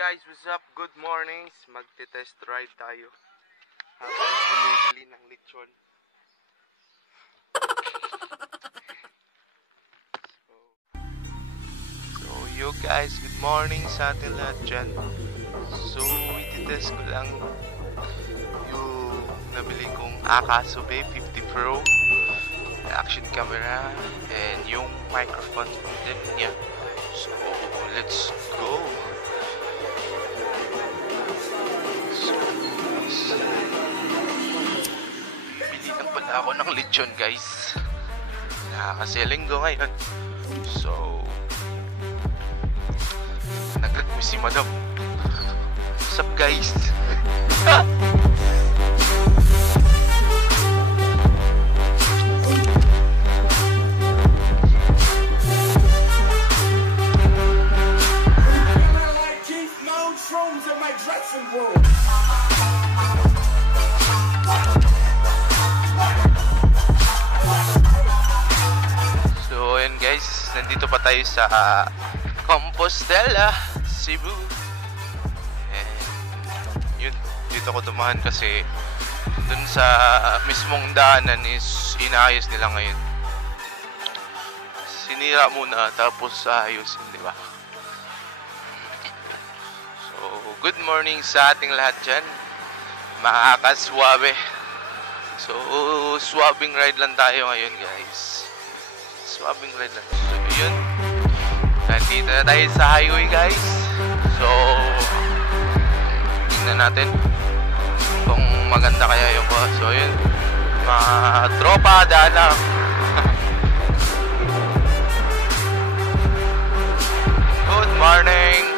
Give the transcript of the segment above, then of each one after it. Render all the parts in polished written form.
guys, what's up? Good mornings. Magte-test ride tayo habang bumibili ng letchon. So you guys, good morning sa ating lahat dyan. So iti-test ko lang yung nabili kong AKASO V50 Pro action camera and yung microphone din niya. So let's go. Bili lang pala ako ng letchon guys. Kasi linggo ngayon. So nag-request si madam. What's up guys? So ayun guys, nandito pa tayo sa Compostela, Cebu. And yun, dito ko dumaan kasi dun sa mismong daanan is inaayos nila ngayon. Sinira muna tapos ayusin, di ba? So good morning sa ating lahat dyan, mga kaswabby. So swabbing ride lang tayo ngayon guys. Swabbing ride lang. So yun, nandito na tayo sa highway guys. So tingnan natin kung maganda kaya yung buhat. So yun, mga tropa dala. Good morning.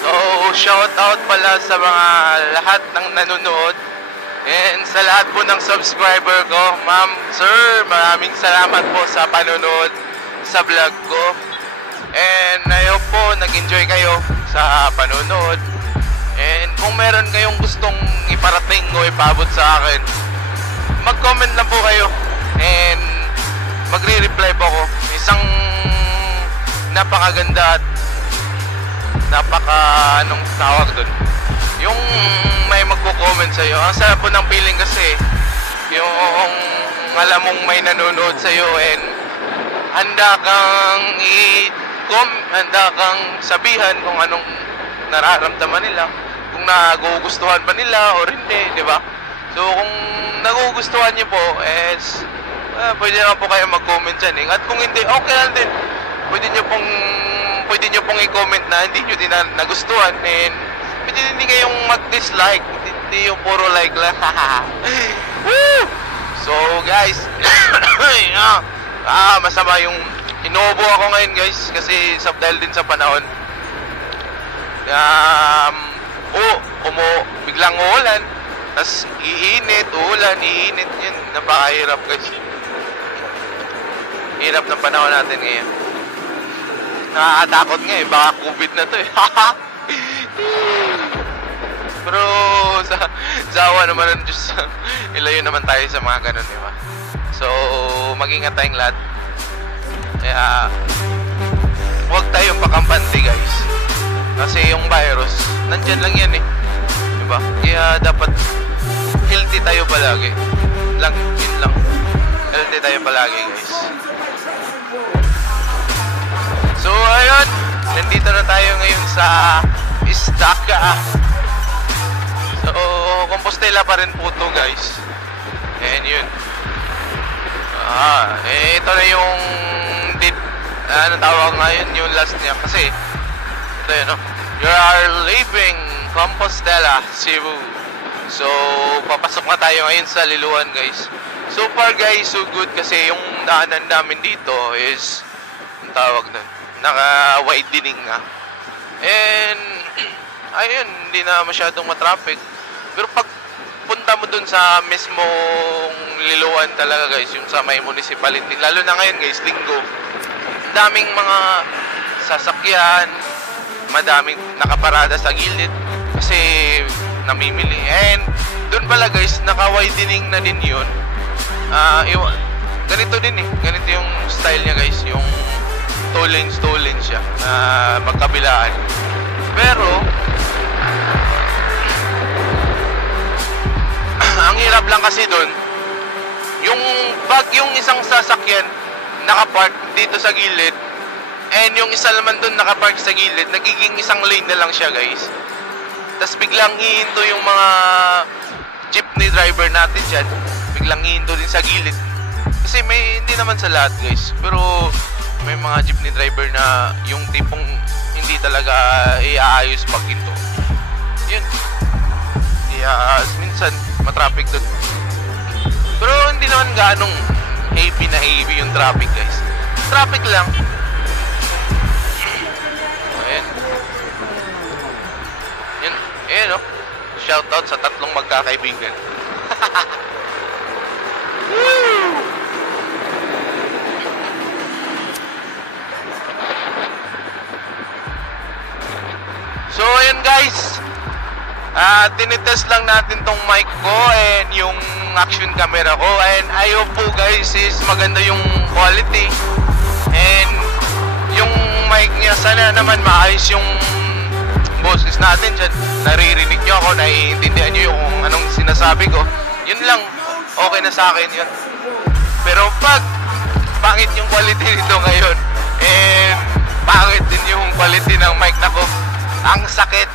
So shout out pala sa mga lahat ng nanonood and sa lahat po ng subscriber ko. Ma'am, sir, maraming salamat po sa panonood sa vlog ko. And I hope po nag-enjoy kayo sa panonood. And kung meron kayong gustong iparating o ipabot sa akin, mag-comment lang po kayo. And magre-reply po ako. Isang napakaganda at anong tawag dun, yung may magko-comment sa'yo. Ang sarap po ng feeling kasi yung alam mong may nanonood sa'yo and handa kang sabihan kung anong nararamdaman nila, kung nagugustuhan pa nila or hindi, di ba? So kung nagugustuhan niyo po is pwede naman po kayo mag-comment dyan eh. At kung hindi, okay lang din. Pwede nyo pong i-comment na hindi nyo din nagustuhan and pwede din kayong mag-dislike, hindi yung puro like lang. So guys, masama yung inuubo ako ngayon guys kasi dahil din sa panahon. Biglang uulan, tas iinit, uulan, iinit, yun, napakahirap guys. Hirap ng panahon natin ngayon. Nakakatakot nga eh, baka COVID na to eh. Pero sa awa naman ng Diyos, ilayo naman tayo sa mga ganun, diba? So mag-ingat tayong lahat. Kaya huwag tayong pakampante guys, kasi yung virus nandyan lang yan eh, diba? Kaya dapat healthy tayo palagi lang, yun lang. Healthy tayo palagi guys. So ayun, nandito na tayo ngayon sa Istaka. So Compostela pa rin po to guys. And yun, ito na yung anong tawag ngayon, yung last niya. Kasi ito yun, no? You are leaving Compostela, Cebu. So papasok na tayo ngayon sa Liluan guys. So far guys, so good kasi yung daanan namin dito is ang tawag na naka-widening na. And ayun, hindi na masyadong matraffic. Pero pag punta mo dun sa mismong Liluan talaga guys, yung sa may municipality, lalo na ngayon guys, linggo, daming mga sasakyan, madaming nakaparada sa gilid kasi namimili. And dun pala guys, naka-widening na din yun. Ganito din eh, ganito yung style niya guys, yung two lanes siya na magkabilaan. Pero kasi doon, yung isang sasakyan nakapark dito sa gilid, and yung isa naman doon nakapark sa gilid, nagiging isang lane na lang siya, guys. Tapos biglang hihinto yung mga jeepney driver natin dyan, biglang hihinto din sa gilid. Kasi hindi naman sa lahat, guys, pero may mga jeepney driver na yung tipong hindi talaga iaayos pag hinto. Yun. Kaya minsan matraffic doon. Pero hindi naman ganong heavy yung traffic, guys. Traffic lang. Ayan. Ayan, oh. Shoutout sa tatlong magkakaibigan. So, ayan, guys. Tinitest lang natin tong mic ko and yung action camera ko, and I hope po, guys, is maganda yung quality, and yung mic niya sana naman maayos yung boses natin dyan, naririnig nyo ako, naiintindihan nyo yung anong sinasabi ko, yun lang, okay na sa akin yun. Pero pag pangit yung quality nito ngayon, and pangit din yung quality ng mic na ko, ang sakit.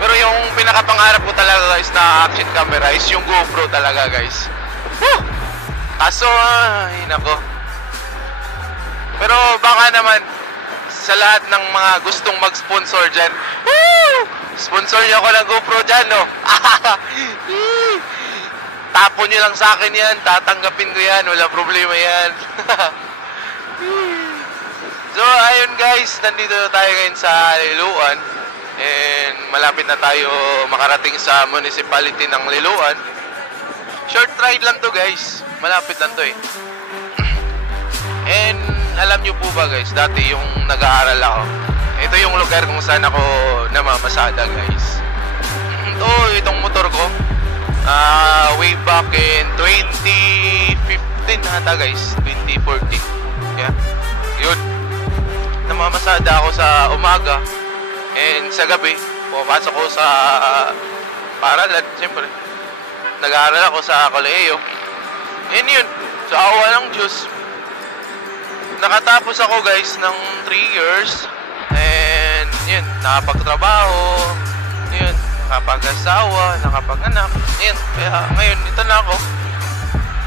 Pero yung pinakapangarap ko talaga, guys, na action camera is yung GoPro talaga, guys. Woo! Kaso, ay nako. Pero baka naman sa lahat ng mga gustong mag-sponsor dyan, woo! Sponsor niyo ako ng GoPro dyan, no? Tapon nyo lang sa akin yan, tatanggapin ko yan, wala problema yan. So, ayun, guys, nandito tayo ngayon sa Liloan, and malapit na tayo makarating sa municipality ng Liloan. Short ride lang to, guys, malapit lang to, eh. And alam nyo po ba, guys, dati yung nag-aaral ako, ito yung lugar kung saan ako namamasada, guys. Itong motor ko, way back in 2015 ata, guys, 2014, yeah, yun. Namamasada ako sa umaga, and sa gabi pumapasok ko sa paralan. Siyempre nag-aaral ako sa kolehiyo, and yun, sa awa ng Diyos, nakatapos ako, guys, ng 3 years, and yun, nakapagtrabaho, yun, nakapag-asawa, nakapag-anak, yun. Kaya ngayon ito na ako,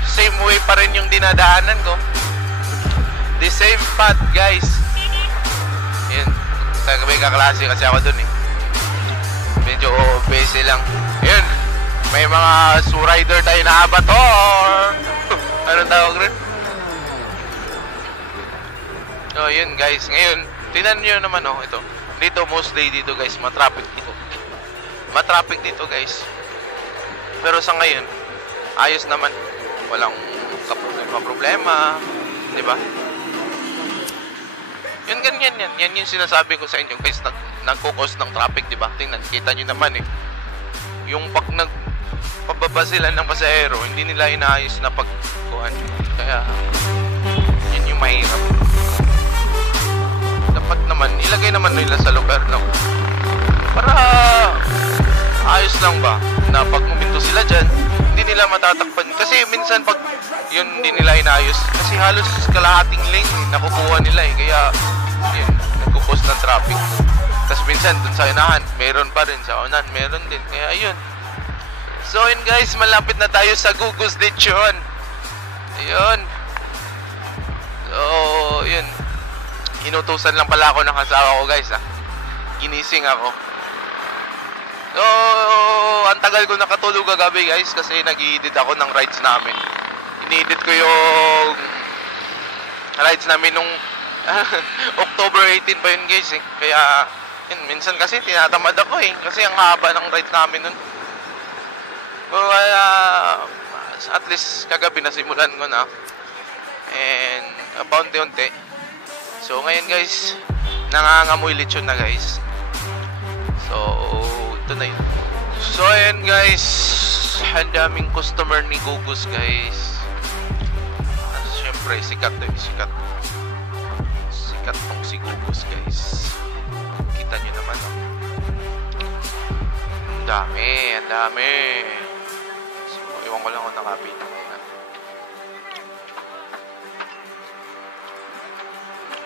same way pa rin yung dinadaanan ko, the same path, guys. Yun, may kaklase kasi ako dun, eh. Medyo busy lang. Yun, may mga rider tayo na abator. Anong tawag rin? So, yun, guys. Ngayon, tingnan nyo naman, oh, ito. Dito, mostly dito, guys, matraffic dito. Matraffic dito, guys. Pero sa ngayon, ayos naman. Walang problema. Diba? Yun, ganyan yan. Yan yung sinasabi ko sa inyo, guys, nagkukos ng traffic, diba? Tingnan, kita nyo naman, eh. Yung pag pababa sila ng pasahero, hindi nila inaayos na pagkuhan. Kaya, yun yung mahirap. Dapat naman, ilagay naman nila sa lugar, no? Para, ayos lang ba? Na pag uminto sila dyan, hindi nila matatakpan. Kasi minsan pag yun hindi nila inaayos, kasi halos kalahating lane nakukuha nila, eh. Kaya yun, nagkukos ng traffic. Tapos minsan dun sa inahan meron pa rin, sa unahan meron din. Kaya yun. So yun, guys, malapit na tayo sa Gugos Letchon. Ayun. So yun, inutusan lang pala ako ng asawa ko, guys, ha. Ginising ako. So, ang tagal ko nakatulog kagabi, guys, kasi nag-i-edit ako ng rides namin. Ini-edit ko yung rides namin nung October 18 pa yun, guys, eh. Kaya, yun, minsan kasi tinatamad ako, eh. Kasi ang haba ng rides namin nun. So, at least kagabi nasimulan ko na. And, paunti-unti. So, ngayon, guys, nangangamoy lechon na, guys. So, ito na yun. So, ayan, guys, ang daming customer ni Gugos, guys. Siyempre, sikat to, sikat. Sikat tong si Gugos, guys. Kita nyo naman, oh. Ang dami. So, iwan ko lang kung nakapita muna.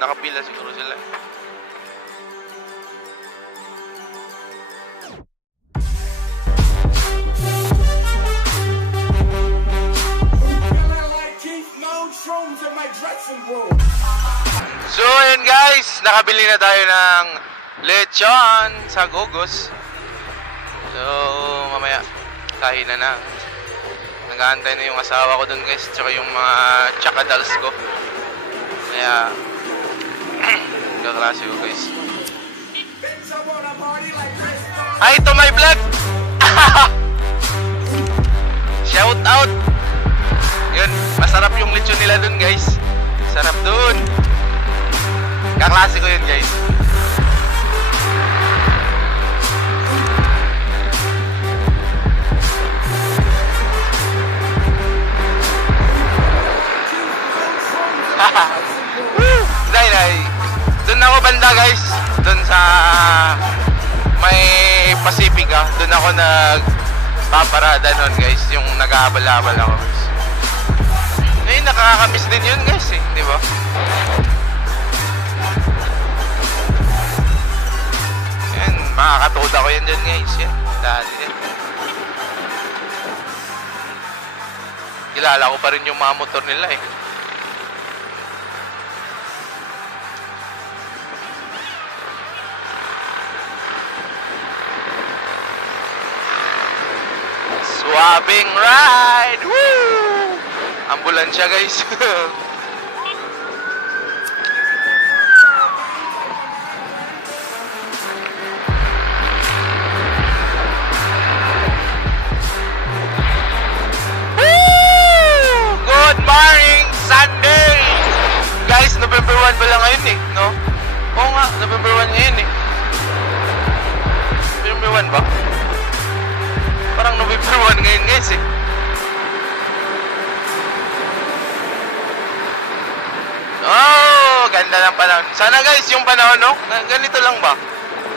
Nakapila siguro sila. So, ayun guys, nakabili na tayo ng letchon sa Gogos. So, mamaya kain na. Nag-aantay na yung asawa ko dun guys, tsaka yung mga chakadals ko. Kaya kaklase ko guys. Hi to my vlog! Shout out! Yun, masarap yung lechon nila dun guys. Sarap dun. Kaklase ko yun guys. Doon ako banda guys, doon sa may Pacifica, doon ako nagpaparada noon guys, yung nag-aabal-abal ako. Ngayon nakakamiss din yun guys eh, di ba? Yan, makakatuda ko yan dyan guys, yan, dahil yan. Kilala ko pa rin yung mga motor nila eh. Swabbing ride! Woo! Ambulansya guys. Good morning, Sunday! Guys, November 1 pa lang ngayon eh, no? Oo nga, November 1 ngayon eh. November 1 ba? Parang November 1 ngayon guys eh. Oh, ganda ng panahon. Sana guys yung panahon no, ganito lang ba?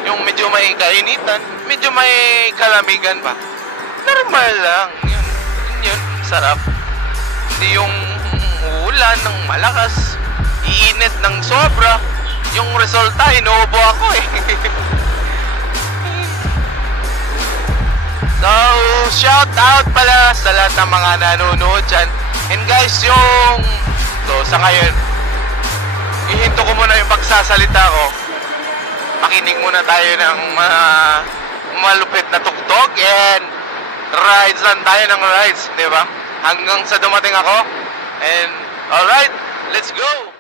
Yung medyo may kainitan, medyo may kalamigan ba? Normal lang. Yun, sarap. Hindi yung ulan ng malakas, iinit ng sobra. Yung resulta, inuubo ako eh. So, shout out pala sa lahat ng mga nanonood dyan. And guys, yung... So, sa ngayon, ihinto ko muna yung pagsasalita ko. Makinig muna tayo ng malupit na tugtog. And rides lang tayo ng rides, di ba? Hanggang sa dumating ako. And, alright, let's go!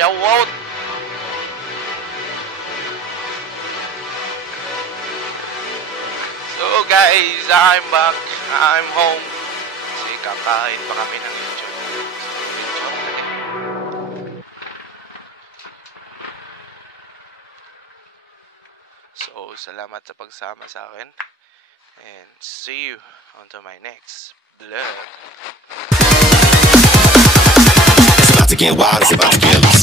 Meow out. So guys, I'm back. I'm home. Kasi kakain pa kami ng letchon. So, salamat sa pagsama sa akin. And see you on to my next vlog. It's about to get wild, it's about to get loose.